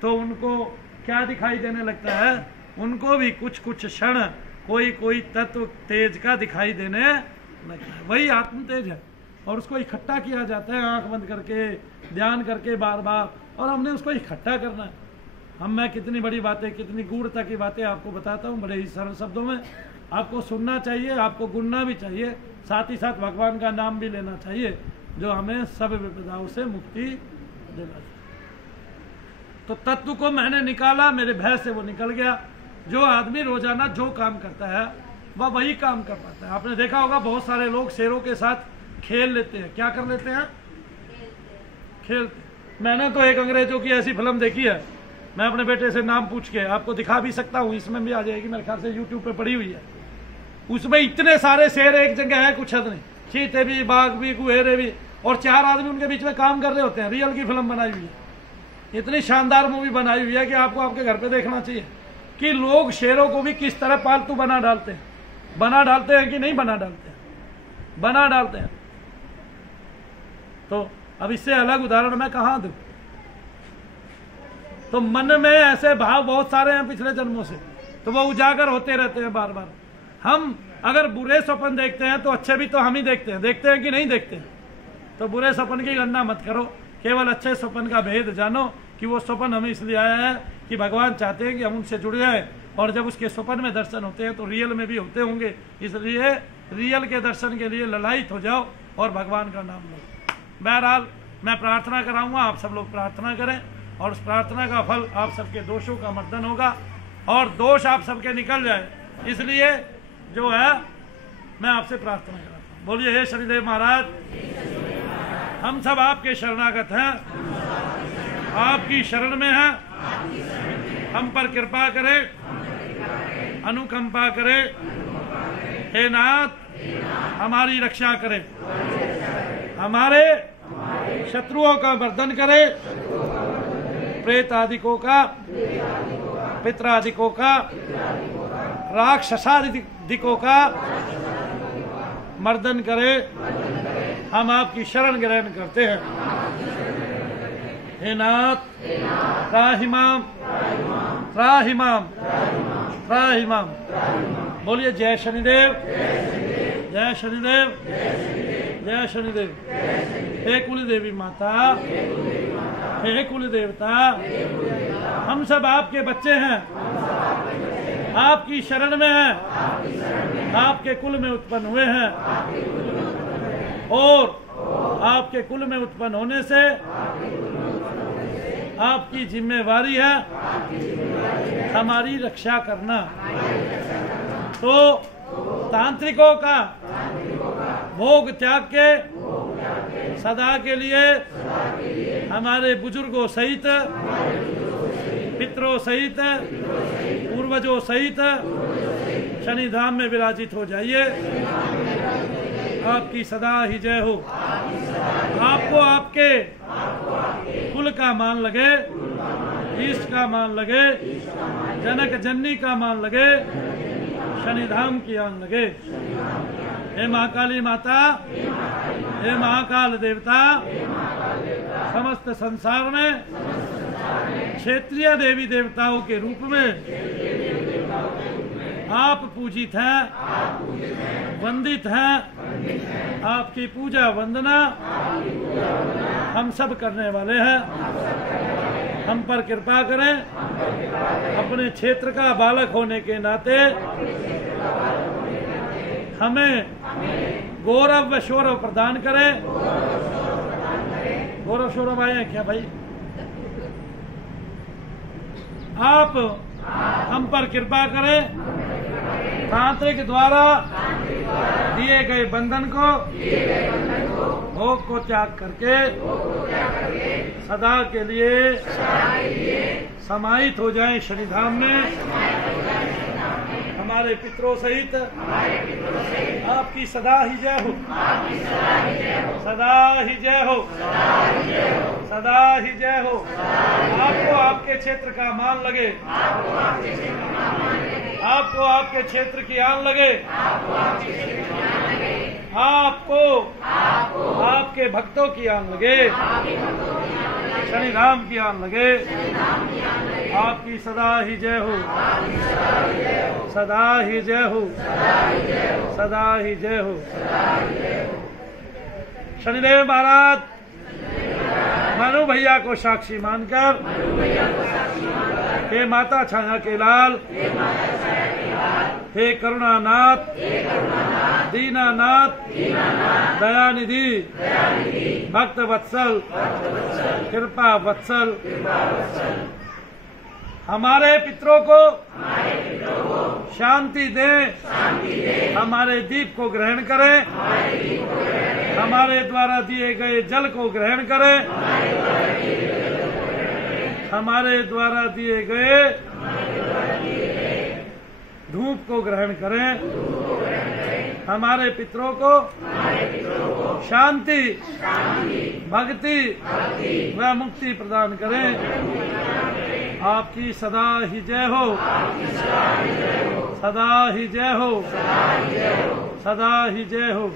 तो उनको क्या दिखाई देने लगता है? उनको भी कुछ कुछ क्षण कोई कोई तत्व तेज का दिखाई देने लगता है। वही आत्म तेज है और उसको इकट्ठा किया जाता है आंख बंद करके, ध्यान करके बार बार, और हमने उसको इकट्ठा करना है। मैं कितनी बड़ी बातें, कितनी गूढ़ता की बातें आपको बताता हूँ बड़े ही सरल शब्दों में। आपको सुनना चाहिए, आपको गुनना भी चाहिए, साथ ही साथ भगवान का नाम भी लेना चाहिए जो हमें सब विपदाओं से मुक्ति देना चाहिए। तो तत्व को मैंने निकाला, मेरे भय से वो निकल गया। जो आदमी रोजाना जो काम करता है वह वही काम कर पाता है। आपने देखा होगा बहुत सारे लोग शेरों के साथ खेल लेते हैं। क्या कर लेते हैं? खेलते। मैंने तो एक अंग्रेजों की ऐसी फिल्म देखी है, मैं अपने बेटे से नाम पूछ के आपको दिखा भी सकता हूँ, इसमें भी आ जाएगी मेरे ख्याल से, यूट्यूब पे पड़ी हुई है। उसमें इतने सारे शेर एक जगह है, कुछ हद नहीं, चीते भी, बाघ भी, गुहेरे भी, और 4 आदमी उनके बीच में काम कर रहे होते हैं। रियल की फिल्म बनाई हुई है, इतनी शानदार मूवी बनाई हुई है कि आपको आपके घर पे देखना चाहिए कि लोग शेरों को भी किस तरह पालतू बना डालते हैं। बना डालते हैं कि नहीं बना डालते हैं? बना डालते हैं। तो अब इससे अलग उदाहरण मैं कहाँ दूं? तो मन में ऐसे भाव बहुत सारे हैं पिछले जन्मों से, तो वो उजागर होते रहते हैं बार बार। हम अगर बुरे स्वप्न देखते हैं तो अच्छे भी तो हम ही देखते हैं कि नहीं देखते हैं? तो बुरे स्वप्न की गणना मत करो, केवल अच्छे स्वप्न का भेद जानो कि वो स्वप्न हमें इसलिए आया है कि भगवान चाहते हैं कि हम उनसे जुड़ जाए, और जब उसके स्वप्न में दर्शन होते हैं तो रियल में भी होते होंगे। इसलिए रियल के दर्शन के लिए ललायित हो जाओ और भगवान का नाम लो। बहरहाल मैं प्रार्थना कराऊंगा, आप सब लोग प्रार्थना करें, और उस प्रार्थना का फल आप सबके दोषों का मर्दन होगा और दोष आप सबके निकल जाए। इसलिए जो है मैं आपसे प्रार्थना कराता हूँ। बोलिए, हे शनिदेव महाराज, हम सब आपके शरणागत हैं, आपकी शरण में हैं, हम पर कृपा करें, अनुकंपा करें। हे नाथ, हमारी रक्षा करें, हमारे शत्रुओं का वर्धन करें, प्रेतादिकों का, पितरादिकों का, राक्षसादिकों का मर्दन करे। हम आपकी शरण ग्रहण करते हैं। हे नाथ, त्राहिमाम, त्राहिमाम, त्राहिमाम। बोलिए, जय शनिदेव, जय शनिदेव, जय शनिदेव। हे कुल देवी माता, हे कुल देवता, हम सब आपके बच्चे हैं, आपकी शरण में हैं, आपके कुल में उत्पन्न हुए हैं, और आपके कुल में उत्पन्न होने से आपकी जिम्मेवारी है हमारी रक्षा करना। तो तांत्रिकों का भोग त्याग के सदा के लिए हमारे बुजुर्गों सहित, पितरों सहित, पूर्वजों सहित शनिधाम में विराजित हो जाइए। आपकी सदा ही जय हो। आपको आपके कुल का मान लगे, इष्ट का मान लगे, जनक जननी का मान लगे, शनिधाम की आन लगे। हे महाकाली माता, हे महाकाल देवता, समस्त संसार में क्षेत्रीय देवी देवताओं के रूप में आप पूजित हैं, वंदित हैं, आपकी पूजा वंदना हम सब करने वाले हैं। हम पर कृपा करें, अपने क्षेत्र का बालक होने के नाते हमें गौरव व शौरव प्रदान करें। गौरव शौरव आए हैं क्या भाई? आप हम पर कृपा करें, तांत्रिक द्वारा दिए गए बंधन को भोग को त्याग करके सदा के लिए समाहित हो जाएं शनिधाम में। हमारे पितरों सहित आपकी सदा ही जय हो, सदा ही जय हो, सदा ही जय हो। आपको आपके क्षेत्र का मान लगे, आपको आपके क्षेत्र की आन लगे, आपको आपके भक्तों की आन लगे, शनिधाम की आन लगे। आपकी सदा ही जय हो, सदा ही जय हो, सदा ही जय हो। शनिदेव महाराज मनु भैया को साक्षी मानकर, हे माता छाया के लाल, हे करुणानाथ, दीनानाथ, दयानिधि, भक्त वत्सल, कृपा वत्सल, हमारे पितरों को शांति दे, हमारे दीप को ग्रहण करें, हमारे द्वारा दिए गए जल को ग्रहण करें, हमारे द्वारा दिए गए धूप को ग्रहण करें, हमारे पितरों को शांति, भक्ति व मुक्ति प्रदान करें। आपकी सदा ही जय हो, सदा ही जय हो, सदा ही जय हो।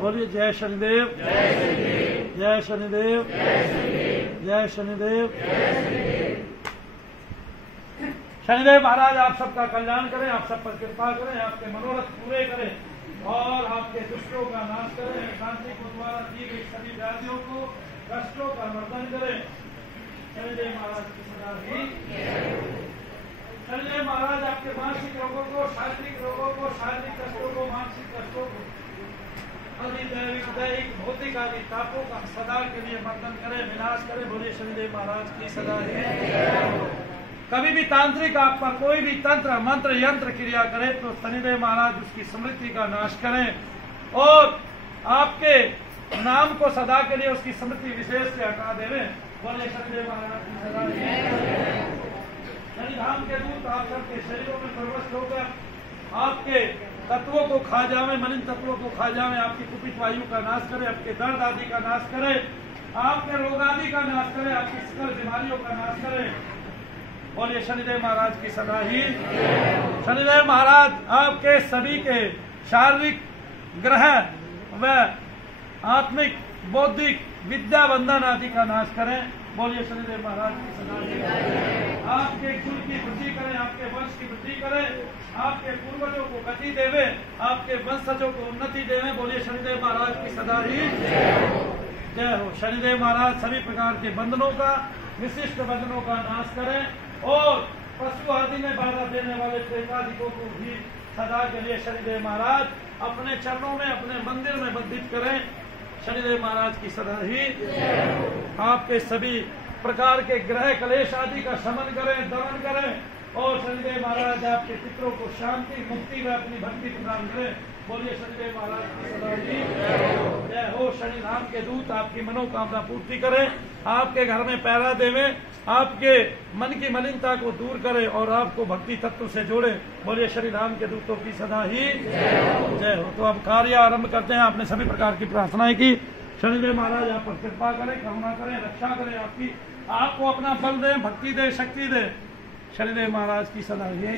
बोलिए जय शनिदेव, जय शनिदेव, जय शनिदेव। शनिदेव महाराज आप सबका कल्याण करें, आप सब पर कृपा करें, आपके मनोरथ पूरे करें और आपके दुष्टों का नाश करें। तांत्रिकों द्वारा दी गई सभी व्याधियों को, कष्टों का मर्दन करें। शनिदेव महाराज की सदा ही। शनिदेव महाराज आपके मानसिक रोगों को, शारीरिक रोगों को, शारीरिक कष्टों को, मानसिक कष्टों को, दैविक दैहिक भौतिक आदि तापों का सदा के लिए मर्दन करें, विनाश करें। बोलिए शनिदेव महाराज की सदा ही। कभी भी तांत्रिक आप पर कोई भी तंत्र मंत्र यंत्र क्रिया करे तो शनिदेव महाराज उसकी स्मृति का नाश करें और आपके नाम को सदा के लिए उसकी स्मृति विशेष से हटा देवे। बोले शनिदेव महाराज की सदा। शनिधाम के दूत आप सबके शरीरों में प्रविष्ट होकर आपके तत्वों को खा जावे, मलिन तत्वों को खा जावे, आपकी कुपित वायु का नाश करे, आपके दर्द आदि का नाश करे, आपके रोग आदि का नाश करे, आपकी सकल बीमारियों का नाश करे। बोलिए शनिदेव महाराज की सदा ही। शनिदेव महाराज आपके सभी के शारीरिक ग्रह व आत्मिक बौद्धिक विद्या बंधन आदि का नाश करें। बोलिए शनिदेव महाराज की सदा ही। आपके कुल की वृद्धि करें, आपके वंश की वृद्धि करें, आपके पूर्वजों को गति देवे, आपके वंशजों को उन्नति देवे। बोलिए शनिदेव महाराज की सदा ही जय हो। शनिदेव महाराज सभी प्रकार के बंधनों का, विशिष्ट बंधनों का नाश करें और पशु आदि में बाधा देने वाले प्रेतादिकों को भी सदा के लिए शनिदेव महाराज अपने चरणों में, अपने मंदिर में बंधित करें। शनिदेव महाराज की सदा ही। आपके सभी प्रकार के ग्रह क्लेश आदि का शमन करें, दमन करें और शनिदेव महाराज आपके पितरों को शांति, मुक्ति व अपनी भक्ति प्रदान करें। बोलिए शनिदेव महाराज की सदा ही जय हो। शनिधाम के दूत आपकी मनोकामना पूर्ति करें, आपके घर में पैरा देवे, आपके मन की मलिनता को दूर करे और आपको भक्ति तत्व से जोड़े। बोलिए शनिधाम के दूतों की सदा ही जय हो। तो अब कार्य आरंभ करते हैं। आपने सभी प्रकार की प्रार्थनाएं की। शनिदेव महाराज आप पर कृपा करें, करुणा करें, रक्षा करें, आपकी आपको अपना बल दे, भक्ति दे, शक्ति दे। शनिदेव महाराज की सदा ही।